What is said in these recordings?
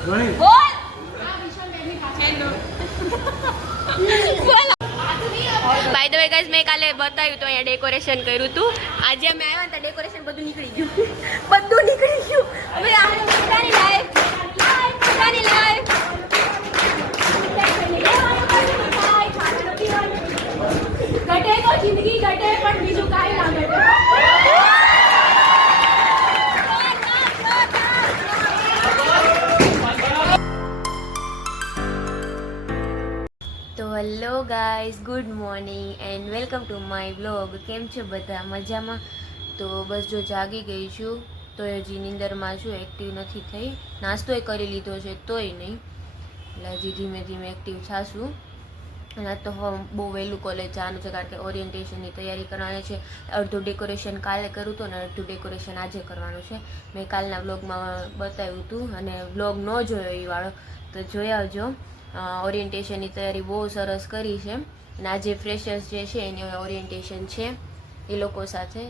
By the way guys મેં કાલે બતાવ્યું તો અહીંયા ડેકોરેશન કર્યું હતું. આજે અમે આવ્યા ને ડેકોરેશન બધું નીકળી ગયું. બધું નીકળી ગયું. હવે આ પોતાની લાઈફ પોતાની લાઈફ ઘટે તો જિંદગી ઘટે પણ બીજું કાંઈ ના ઘટે. તો hello guys, good morning and welcome to my blog. કેમ છો બધા? મજામાં? તો બસ જો જાગી ગઈ છું તો હજી નીંદરમાં છું, એક્ટિવ નથી થઈ. નાસ્તોય કરી લીધો છે તોય નહીં, એટલે હજી ધીમે ધીમે એક્ટિવ થાશું. અને તો બહુ વહેલું કોલેજ જવાનું છે કારણ કે ઓરિએન્ટેશનની તૈયારી કરવાની છે. અડધું ડેકોરેશન કાલે કર્યું હતું ને અડધું ડેકોરેશન આજે કરવાનું છે. મેં કાલના બ્લોગમાં બતાવ્યું હતું અને બ્લોગ ન જોયો એ વાળો તો જોઈ આવજો. ઓરિએન્ટેશનની તૈયારી બહુ સરસ કરી છે અને આજે ફ્રેશર્સ જે છે એની ઓરિએન્ટેશન છે એ લોકો સાથે,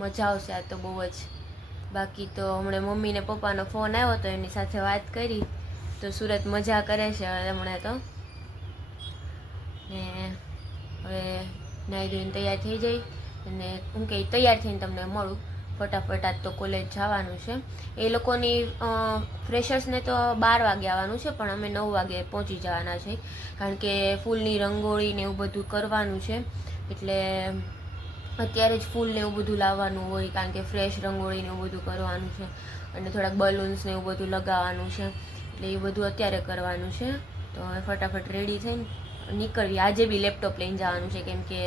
મજા આવશે આ તો બહુ જ. બાકી તો હમણાં મમ્મી ને પપ્પાનો ફોન આવ્યો તો એની સાથે વાત કરી તો સુરત મજા કરે છે હમણાં તો. ને હવે નાહી ધોઈને તૈયાર થઈ જાય અને હું કે તૈયાર થઈને તમને મળું. ફટાફટ આજ તો કોલેજ જવાનું છે. એ લોકોની ફ્રેશર્સને તો 12 વાગે આવવાનું છે પણ અમે 9 વાગે પહોંચી જવાના છે કારણ કે ફૂલની રંગોળી ને એવું બધું કરવાનું છે. એટલે અત્યારે જ ફૂલ ને એવું બધું લાવવાનું હોય કારણ કે ફ્રેશ રંગોળી ને એવું બધું કરવાનું છે અને થોડાક બલૂન્સ ને એવું બધું લગાવવાનું છે. એટલે એ બધું અત્યારે કરવાનું છે. તો હવે ફટાફટ રેડી થઈને નીકળવી. આજે બી લેપટોપ લઈને જવાનું છે કેમ કે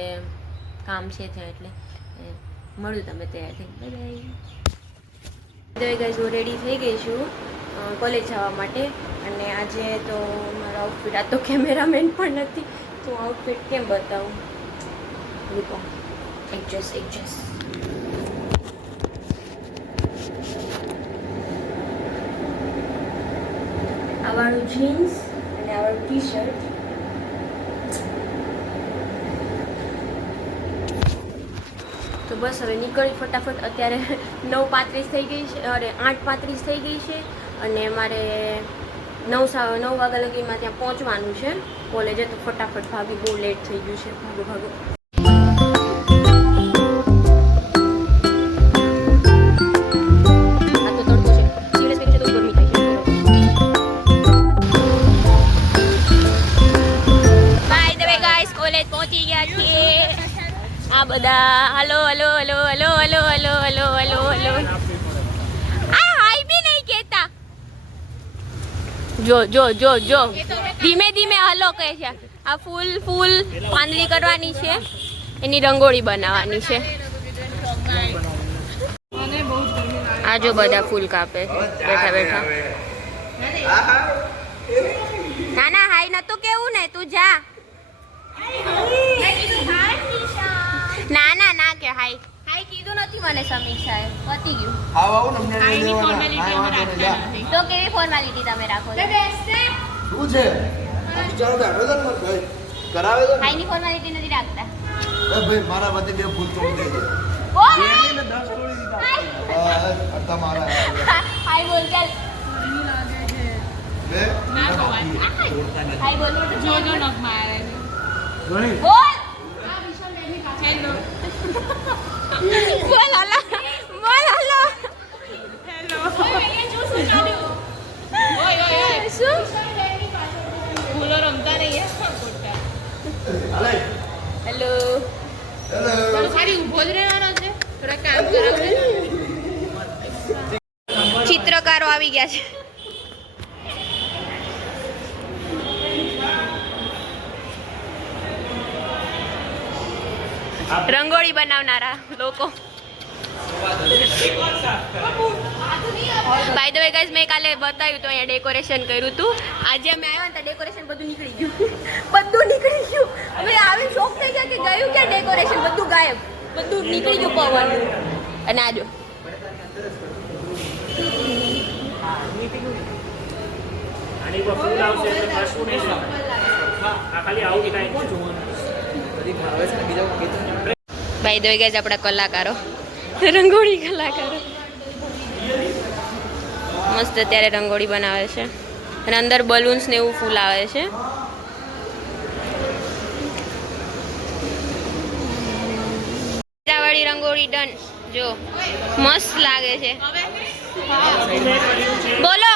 કામ છે ત્યાં. એટલે મળું તમે તૈયાર થઈ. બાય ગાઈઝ, હું રેડી થઈ ગઈ છું કોલેજ જવા માટે. અને આજે તો મારો આઉટફિટ, આ તો કેમેરામેન પણ નથી તો આઉટફિટ કેમ બતાવું. રૂકો એડજસ્ટ આવાળું જીન્સ અને આવાળું ટી શર્ટ. તો બસ હવે નીકળી ફટાફટ. અત્યારે 9:35 થઈ ગઈ છે, અરે 8:35 થઈ ગઈ છે અને મારે 9 વાગ્યા લગીમાં ત્યાં પહોંચવાનું છે કોલેજે. તો ફટાફટ ભાગી, બહુ લેટ થઈ ગયું છે. ભાગો. આ તો તડકો છે, સિરિયસ છે તો ગરમી થાય છે. By the way guys, college પહોંચી ગયા છીએ. આ બધા hello hello hello hello hello hello hello hello hello. આ હાઈ બી નહીં કહેતા. જો જો જો જો ધીમે ધીમે હલો કહે છે. આ ફૂલ પાંદડી કરવાની છે, એની રંગોળી બનાવવાની છે. આ જો બધા ફૂલ કાપે બેઠા બેઠા. ના ના હાઈ નતું કેવું ને, તું જા. ના ના ના કે હાઈ હાઈ કીધું નથી મને સમીક્ષાએ. પતી ગયું. હાઈની ફોર્માલિટી અમે રાખતા નથી. તો કેવી ફોર્માલિટી તમે રાખો છો? શું છે? ચાલો બેઠો તો મત ભાઈ કરાવે તો. હાઈની ફોર્માલિટી નથી રાખતા. એ ભાઈ મારા વતે બે ફૂલ તોડી દેજો. ઓ એને 10 તોડી દીધા. તમારા હાઈ બોલ ચાલ. બે ના ખવાય. હાઈ બોલ જો જો નખ મારે છે. જોણી બોલ. હેલો બોલ હલો બોલ હલો હેલો. ઓય એ જો શું ચાલ્યું? ઓય શું ફૂલો રમતા નહીં ખોટા. હાલે હેલો હેલો. ખાલી ઊભો જ રહેવાનો છે, થોડા કામ કરાવજે. ચિત્રકારો આવી ગયા છે. રંગોળી બનાવનારા લોકો. બાય ધ વે ગાઈઝ, મેં કાલે બતાવ્યું તો અહીંયા ડેકોરેશન કર્યું હતું. આજે અમે આવ્યા ને ડેકોરેશન બધું નીકળી ગયું. બધું નીકળી ગયું. હવે આવી શોખ થઈ ગયા કે ગયું ક્યાં ડેકોરેશન, બધું ગાયબ, બધું નીકળી ગયું પવન. અને આજો બાય ધ વે ગાઈઝ, આપણા કલાકારો, રંગોળી કલાકારો. મસ્ત અત્યારે રંગોળી બનાવે છે અને અંદર બલૂન્સ ને એવું ફૂલ આવે છે. વાળી રંગોળી ડન. જો મસ્ત લાગે છે. બોલો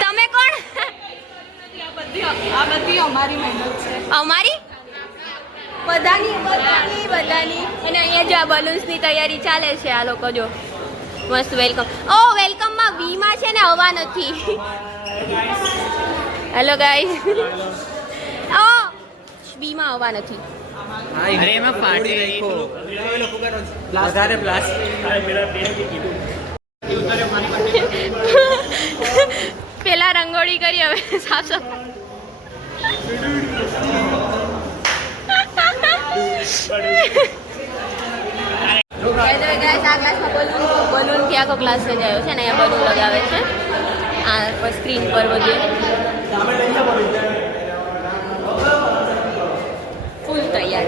તમે કોણ? આ બધી અમારી મહેનત છે. અમારી બધાની અને અહીંયા જો આ બલૂન્સની તૈયારી ચાલે છે. આ લોકો જો મસ્ત વેલકમ. ઓ વેલકમમાં વીમાં છે ને હવા નથી. Hello guys. ઓ બીમાં હવા નથી. અરે એમાં પાર્ટી રાખો વધારે પ્લાસ પેલા રંગોળી કરી હવે સાફ સાફ. આ ક્લાસમાં બલૂનથી આખો ક્લાસ સજાયો છે ને અહીંયા બલૂન લગાવે છે આ સ્ક્રીન પર બધે ફૂલ તૈયાર.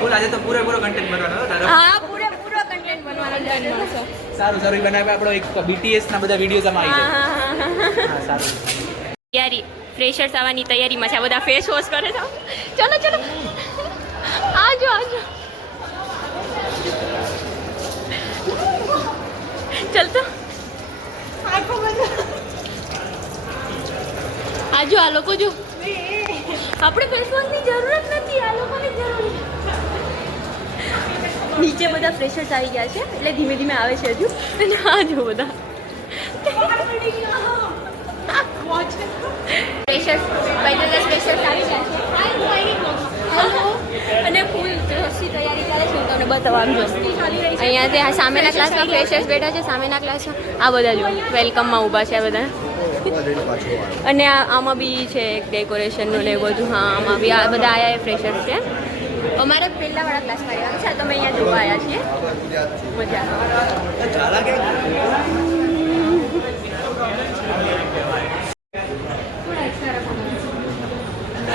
બોલ આજે તો પૂરેપૂરો કન્ટેન્ટ બનવાનો તારો. હા પૂરેપૂરો કન્ટેન્ટ બનવાનો છે. સારું સારું બનાવે આપણો એક BTS ના બધા વિડીયોઝ આમાં આવી જાય. હા સારું. તૈયારી ફ્રેશર્સ આવવાની તૈયારીમાં છે. આ બધા ફેસ વોશ કરે છે. ચલો ચલો આજો આજો ચલ તો આજો. આ લોકો જો આપણે ફેસ વોશની જરૂરત નથી. આ લોકોને જરૂર. નીચે બધા ફ્રેશર્સ આવી ગયા છે એટલે ધીમે ધીમે આવે છે હજુ. અને આ જો બધા ફ્રેશર્સ પહેલા ફ્રેશર્સ આવી ગયા છે અને ફૂલ જોશી તૈયારી ચાલે છે. હું તમને બતાવવાનું છું. અહીંયા તે સામેના ક્લાસમાં ફ્રેશર્સ બેઠા છે. સામેના ક્લાસમાં આ બધા જો વેલકમમાં ઊભા છે આ બધા. અને આમાં બી છે એક ડેકોરેશનનું ને બધું. હા આમાં બી આ બધા આયા ફ્રેશર્સ છે. અમારે પહેલાવાળા ક્લાસમાં આવ્યા છે. તમે અહીંયા જોવા આવ્યા છીએ. મજા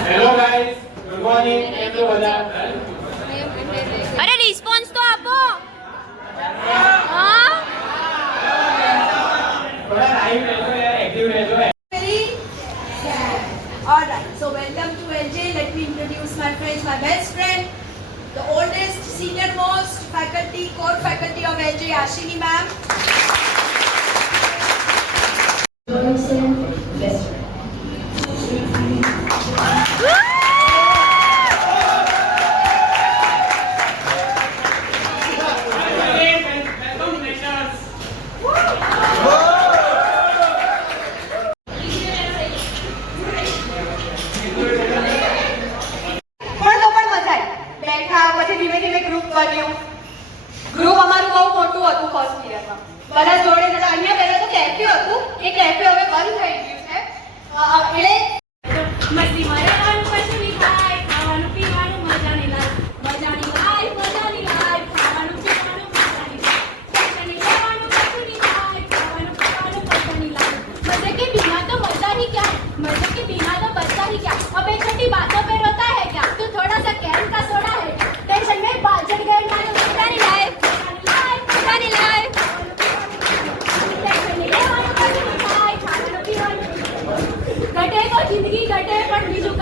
હેલો ગાઈસ ગુડ મોર્નિંગ. કેમ છો બધા? અરે રિસ્પોન્સ તો આપો. હા થોડા લાઈવ રહેજો યાર, એક્ટિવ રહેજો. Alright, so welcome to LJ. Let me introduce my friends, my best friend, the oldest, senior most faculty, core faculty of LJ, Ashini ma'am. Group અમારું બહુ મોટું હતું ફર્સ્ટ યરમાં. બધા જોડે જતા અહીંયા પહેલા તો કેફે હતું. એ કેફે હવે બંધ થઈ ગયું છે. એટલે મસ્તી મારવાનું કશું નહીં થાય, ખાવાનું પીવાનું મજાની લાઈફ, મજાની લાઈફ, મજાની લાઈફ, ખાવાનું પીવાનું મજાની લાઈફ, ટેન્શન લેવાનું કશું નહીં થાય, ખાવાનું પીવાનું મજાની લાઈફ, मजे के बिना तो मजा ही क्या है, मजे के बिना तो बचता ही क्या, अबे छोटी बातों पे रोता है क्या, तू थोड़ा सा कैन का सोडा है क्या, टेंशन में बाल चढ़ गए मानो मजानी लाइफ, मजानी लाइफ, टेंशन लेવાનું કશું નહીં થાય, ખાવાનું પીવાનું ઘટે તો જિંદગી ઘટે પણ બીજું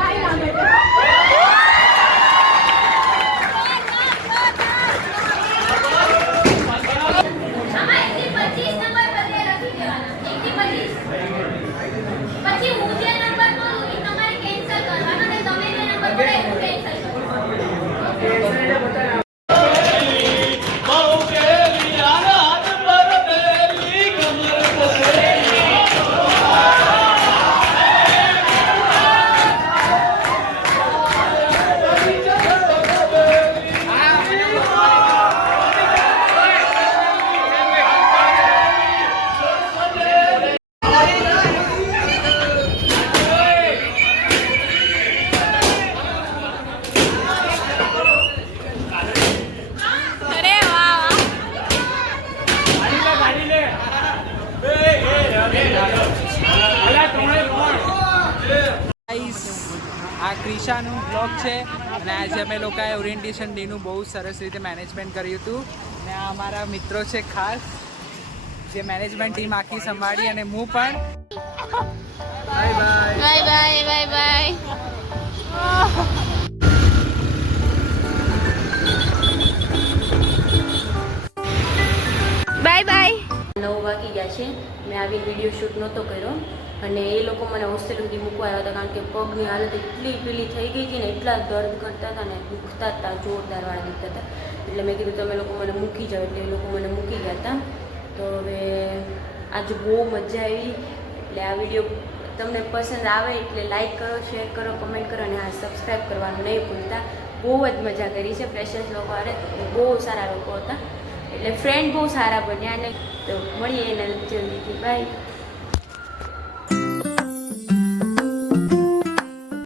આ ક્રિશાનું બ્લોગ છે અને આજે અમે લોકોએ ઓરિએન્ટેશન ડેનું બહુ સરસ રીતે મેનેજમેન્ટ કર્યું હતું અને આ અમારા મિત્રો છે ખાસ જે મેનેજમેન્ટ ટીમ આખી સંભાળી અને હું પણ bye bye bye bye bye bye. Bye bye. 9 વાગી ગયા છે. મેં આવી વિડીયો શૂટ નહોતો કર્યો અને એ લોકો મને હોસ્ટેલ સુધી મૂકવા આવ્યા હતા કારણ કે પગની હાલત એટલી પીલી થઈ ગઈ હતી ને એટલા દર્દ કરતા હતા ને દુખતા હતા જોરદાર વાળા દુખતા હતા એટલે મેં કીધું તમે લોકો મને મૂકી જાઓ એટલે એ લોકો મને મૂકી ગયા હતા. તો હવે આજે બહુ મજા આવી એટલે આ વિડીયો તમને પસંદ આવે એટલે લાઈક કરો, શેર કરો, કમેન્ટ કરો અને હા સબસ્ક્રાઈબ કરવાનું નહીં ભૂલતા. બહુ જ મજા કરી છે. ફ્રેશર્સ લોકો હારે બહુ સારા લોકો હતા એટલે ફ્રેન્ડ બહુ સારા બન્યા અને તો મળીએ એના જલ્દીથી. બાય.